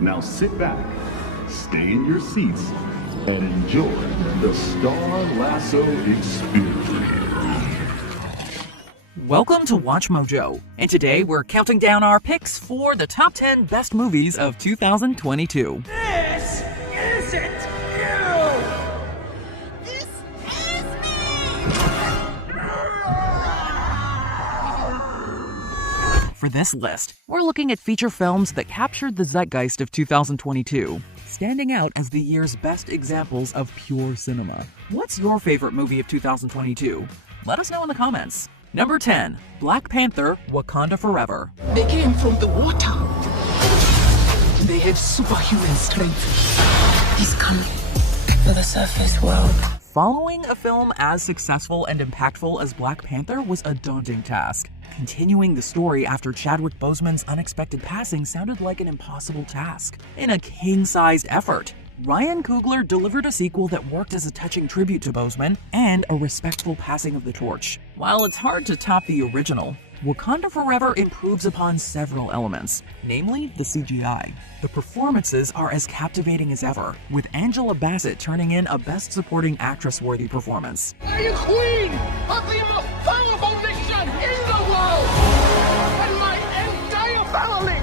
Now sit back, stay in your seats, and enjoy the Star Lasso experience. Welcome to Watch Mojo, and today we're counting down our picks for the top 10 best movies of 2022. This isn't you! This is me! For this list, we're looking at feature films that captured the zeitgeist of 2022, standing out as the year's best examples of pure cinema. What's your favorite movie of 2022? Let us know in the comments. Number 10, Black Panther: Wakanda Forever. They came from the water. They have superhuman strength. He's coming for the surface world. Following a film as successful and impactful as Black Panther was a daunting task. Continuing the story after Chadwick Boseman's unexpected passing sounded like an impossible task. In a king-sized effort, Ryan Coogler delivered a sequel that worked as a touching tribute to Boseman and a respectful passing of the torch. While it's hard to top the original, Wakanda Forever improves upon several elements, namely the CGI. The performances are as captivating as ever, with Angela Bassett turning in a Best Supporting Actress-worthy performance. I am queen of the most powerful nation in the world! And my entire family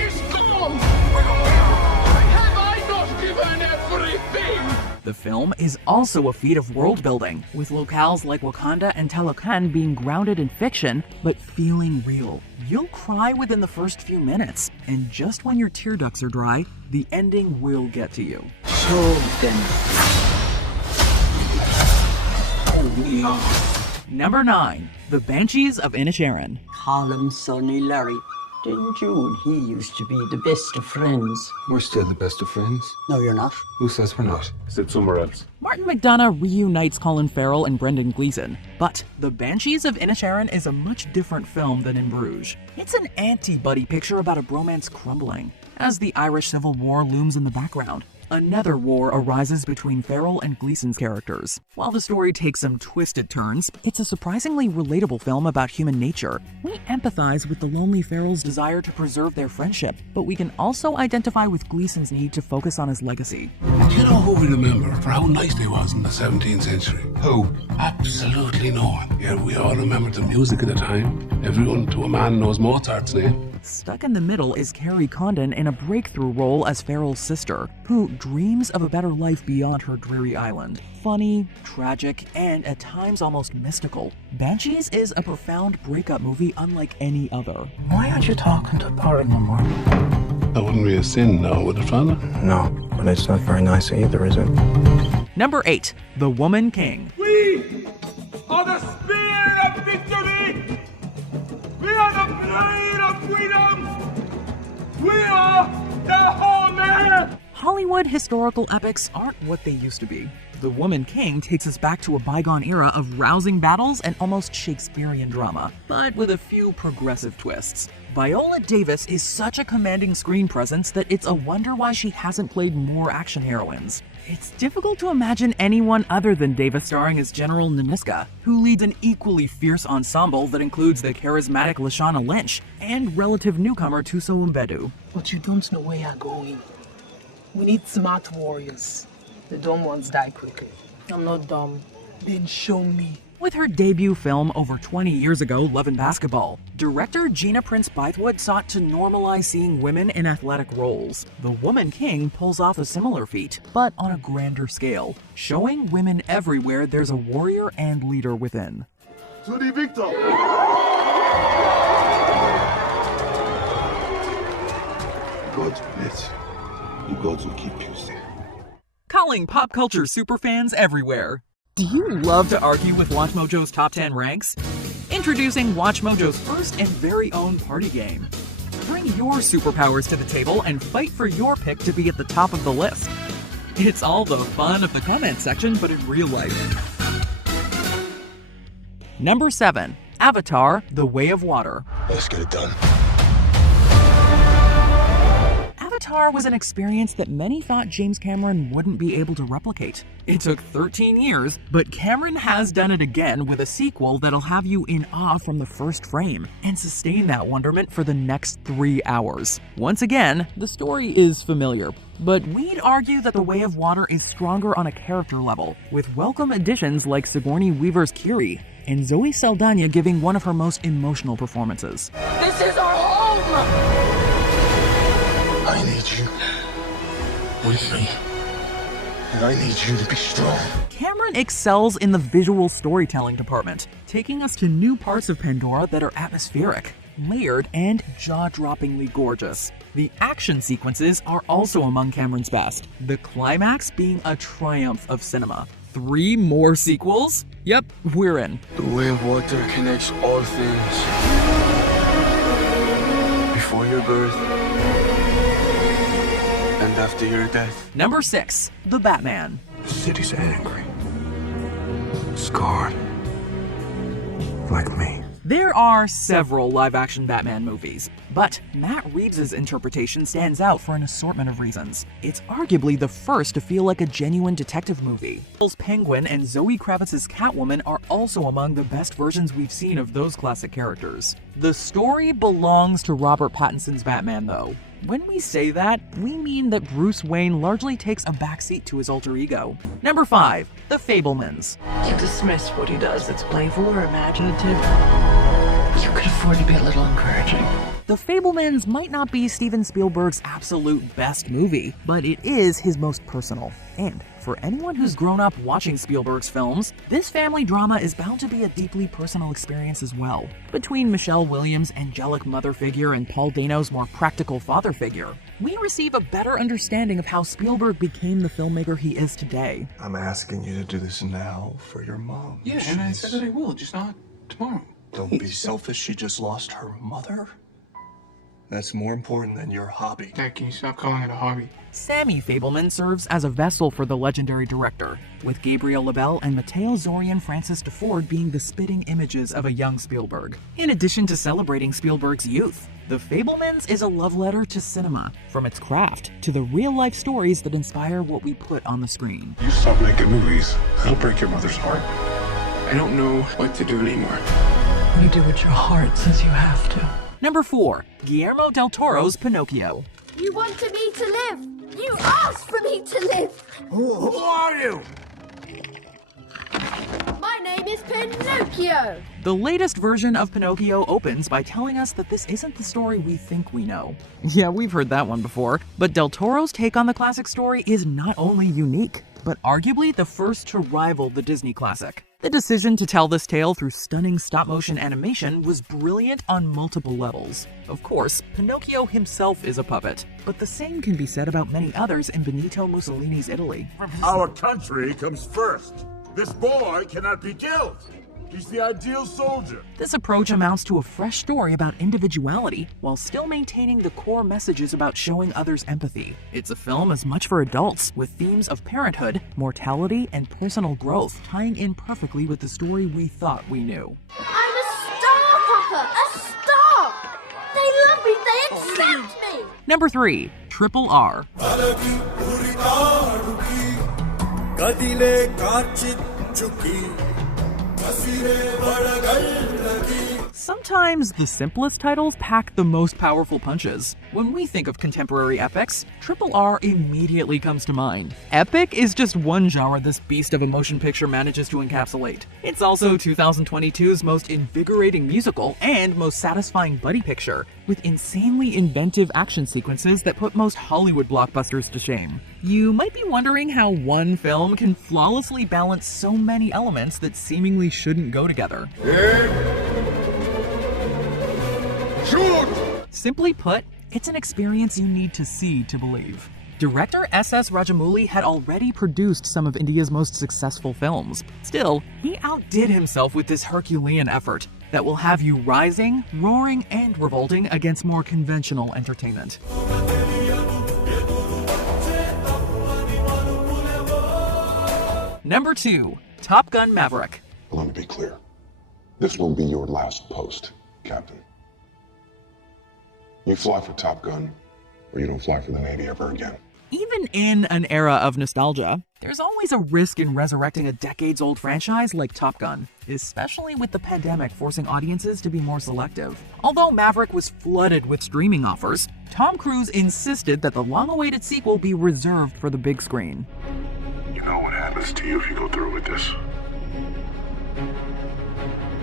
is gone! Have I not given everything? The film is also a feat of world building, with locales like Wakanda and Talokan being grounded in fiction, but feeling real. You'll cry within the first few minutes, and just when your tear ducts are dry, the ending will get to you. Show them who we are. Number 9, The Banshees of Inisherin. Harlem, Sonny, Larry. Didn't you and he used to be the best of friends? We're still the best of friends. No, you're not. Who says we're not? Sit somewhere else. Martin McDonagh reunites Colin Farrell and Brendan Gleeson, but The Banshees of Inisherin is a much different film than In Bruges. It's an anti-buddy picture about a bromance crumbling. As the Irish Civil War looms in the background, another war arises between Farrell and Gleeson's characters. While the story takes some twisted turns, it's a surprisingly relatable film about human nature. We empathize with the lonely Farrell's desire to preserve their friendship, but we can also identify with Gleeson's need to focus on his legacy. Do you know who we remember for how nice they was in the 17th century? Who? Absolutely no one. Yet we all remember the music of the time. Everyone to a man knows Mozart's name. Stuck in the middle is Carrie Condon in a breakthrough role as Farrell's sister, who dreams of a better life beyond her dreary island. Funny, tragic, and at times almost mystical, Banshees is a profound breakup movie unlike any other. Why aren't you talking to Barry no more? That wouldn't be a sin now, would it, Father? No, but it's not very nice either, is it? Number 8, The Woman King. We are the spear of victory! We are the blade of freedom! We are the Homeland! Hollywood historical epics aren't what they used to be. The Woman King takes us back to a bygone era of rousing battles and almost Shakespearean drama, but with a few progressive twists. Viola Davis is such a commanding screen presence that it's a wonder why she hasn't played more action heroines. It's difficult to imagine anyone other than Davis starring as General Naniska, who leads an equally fierce ensemble that includes the charismatic Lashana Lynch and relative newcomer Tuso Mbedu. But you don't know where you're going. We need smart warriors. The dumb ones die quickly. I'm not dumb. Then show me. With her debut film over 20 years ago, Love and Basketball, director Gina Prince Bythewood sought to normalize seeing women in athletic roles. The Woman King pulls off a similar feat, but on a grander scale, showing women everywhere there's a warrior and leader within. To the victor! God bless you. God will keep you safe. Calling pop culture superfans everywhere. Do you love to argue with Watch Mojo's top 10 ranks? Introducing Watch Mojo's first and very own party game. Bring your superpowers to the table and fight for your pick to be at the top of the list. It's all the fun of the comment section, but in real life. Number 7, Avatar: The Way of Water. Let's get it done. Avatar was an experience that many thought James Cameron wouldn't be able to replicate. It took 13 years, but Cameron has done it again with a sequel that'll have you in awe from the first frame and sustain that wonderment for the next 3 hours. Once again, the story is familiar, but we'd argue that The Way of Water is stronger on a character level, with welcome additions like Sigourney Weaver's Kiri and Zoe Saldana giving one of her most emotional performances. This is our home! I need you with me, and I need you to be strong. Cameron excels in the visual storytelling department, taking us to new parts of Pandora that are atmospheric, layered, and jaw-droppingly gorgeous. The action sequences are also among Cameron's best, the climax being a triumph of cinema. 3 more sequels? Yep, we're in. The way of water connects all things. Before your birth and after your death. Number 6, The Batman. The city's angry. Scarred. Like me. There are several live-action Batman movies, but Matt Reeves' interpretation stands out for an assortment of reasons. It's arguably the first to feel like a genuine detective movie. Pattinson's Penguin and Zoe Kravitz's Catwoman are also among the best versions we've seen of those classic characters. The story belongs to Robert Pattinson's Batman, though. When we say that, we mean that Bruce Wayne largely takes a backseat to his alter ego. Number 5, The Fabelmans. You dismiss what he does as playful or imaginative. You could afford to be a little encouraging. The Fabelmans might not be Steven Spielberg's absolute best movie, but it is his most personal. And for anyone who's grown up watching Spielberg's films, this family drama is bound to be a deeply personal experience as well. Between Michelle Williams' angelic mother figure and Paul Dano's more practical father figure, we receive a better understanding of how Spielberg became the filmmaker he is today. I'm asking you to do this now for your mom. Yeah, and I said that I will, just not tomorrow. Don't be selfish. She just lost her mother. That's more important than your hobby. Dad, can you stop calling it a hobby? Sammy Fabelman serves as a vessel for the legendary director, with Gabriel LaBelle and Matteo Zorian Francis DeFord being the spitting images of a young Spielberg. In addition to celebrating Spielberg's youth, The Fabelmans is a love letter to cinema, from its craft to the real-life stories that inspire what we put on the screen. You stop making movies, I'll break your mother's heart. I don't know what to do anymore. You do what your heart says you have to. Number 4, Guillermo del Toro's Pinocchio. You wanted me to live. You asked for me to live. Who are you? My name is Pinocchio. The latest version of Pinocchio opens by telling us that this isn't the story we think we know. Yeah, we've heard that one before, but Del Toro's take on the classic story is not only unique, but arguably the first to rival the Disney classic. The decision to tell this tale through stunning stop-motion animation was brilliant on multiple levels. Of course, Pinocchio himself is a puppet, but the same can be said about many others in Benito Mussolini's Italy. Our country comes first. This boy cannot be killed. He's the ideal soldier. This approach amounts to a fresh story about individuality while still maintaining the core messages about showing others empathy. It's a film as much for adults, with themes of parenthood, mortality, and personal growth tying in perfectly with the story we thought we knew. I'm a star, Papa. A star. They love me. They accept me. Number 3, Triple R. Sometimes the simplest titles pack the most powerful punches. When we think of contemporary epics, Triple R immediately comes to mind. Epic is just one genre this beast of a motion picture manages to encapsulate. It's also 2022's most invigorating musical and most satisfying buddy picture, with insanely inventive action sequences that put most Hollywood blockbusters to shame. You might be wondering how one film can flawlessly balance so many elements that seemingly shouldn't go together. Shoot! Simply put, it's an experience you need to see to believe. Director S.S. Rajamouli had already produced some of India's most successful films. Still, he outdid himself with this Herculean effort that will have you rising, roaring, and revolting against more conventional entertainment. Number 2, Top Gun Maverick. Let me be clear. This will be your last post, Captain. You fly for Top Gun, or you don't fly for the Navy ever again. Even in an era of nostalgia, there's always a risk in resurrecting a decades-old franchise like Top Gun, especially with the pandemic forcing audiences to be more selective. Although Maverick was flooded with streaming offers, Tom Cruise insisted that the long-awaited sequel be reserved for the big screen. You know what happens to you if you go through with this.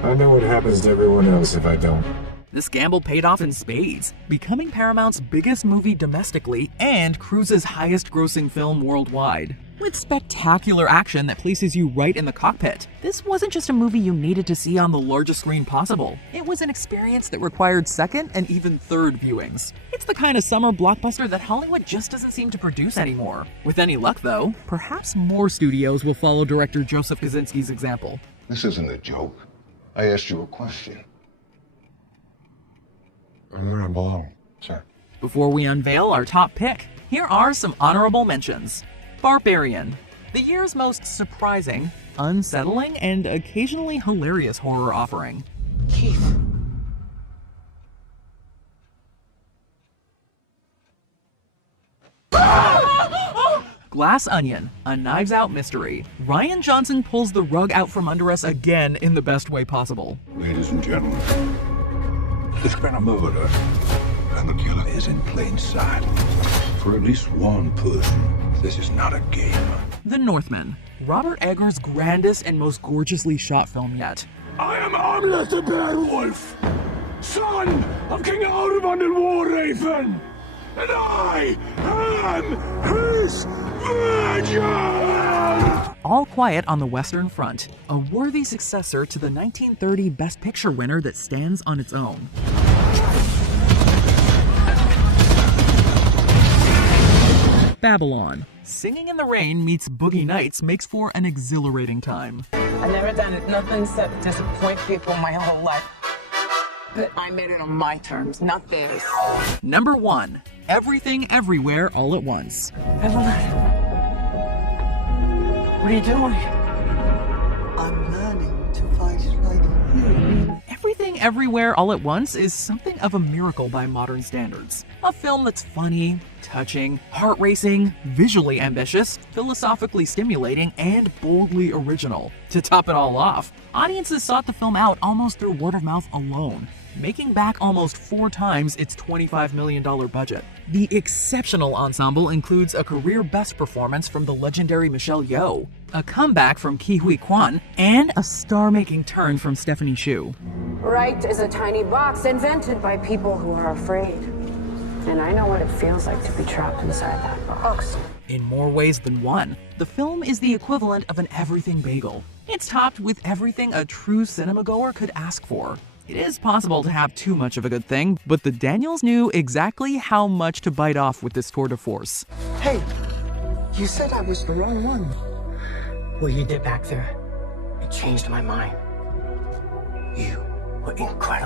I know what happens to everyone else if I don't. This gamble paid off in spades, becoming Paramount's biggest movie domestically and Cruise's highest-grossing film worldwide. With spectacular action that places you right in the cockpit, this wasn't just a movie you needed to see on the largest screen possible. It was an experience that required second and even third viewings. It's the kind of summer blockbuster that Hollywood just doesn't seem to produce anymore. With any luck, though, perhaps more studios will follow director Joseph Kosinski's example. This isn't a joke. I asked you a question. I'm where I belong, sir. Before we unveil our top pick, here are some honorable mentions. Barbarian, the year's most surprising, unsettling, and occasionally hilarious horror offering. Keith. Glass Onion, a Knives Out mystery. Rian Johnson pulls the rug out from under us again in the best way possible. Ladies and gentlemen, there's been a murder, and the killer is in plain sight. For at least one person, this is not a game. The Northman, Robert Eggers' grandest and most gorgeously shot film yet. I am Amlet the Beowulf, son of King Audemon and Warraven, and I am his virgin! All Quiet on the Western Front, a worthy successor to the 1930 Best Picture winner that stands on its own. Babylon. Singing in the Rain meets Boogie Nights makes for an exhilarating time. I've never done nothing except disappoint people my whole life. But I made it on my terms, not theirs. Number 1. Everything Everywhere All at Once. Evelyn. What are you doing? I'm learning to fight like you. Everything Everywhere All at Once is something of a miracle by modern standards. A film that's funny, touching, heart-racing, visually ambitious, philosophically stimulating, and boldly original. To top it all off, audiences sought the film out almost through word of mouth alone, making back almost 4 times its $25 million budget. The exceptional ensemble includes a career best performance from the legendary Michelle Yeoh, a comeback from Ke Huy Quan, and a star-making turn from Stephanie Hsu. Right is a tiny box invented by people who are afraid. And I know what it feels like to be trapped inside that box. In more ways than one, the film is the equivalent of an everything bagel. It's topped with everything a true cinemagoer could ask for. It is possible to have too much of a good thing, but the Daniels knew exactly how much to bite off with this tour de force. Hey, you said I was the wrong one. What you did back there, it changed my mind. You were incredible.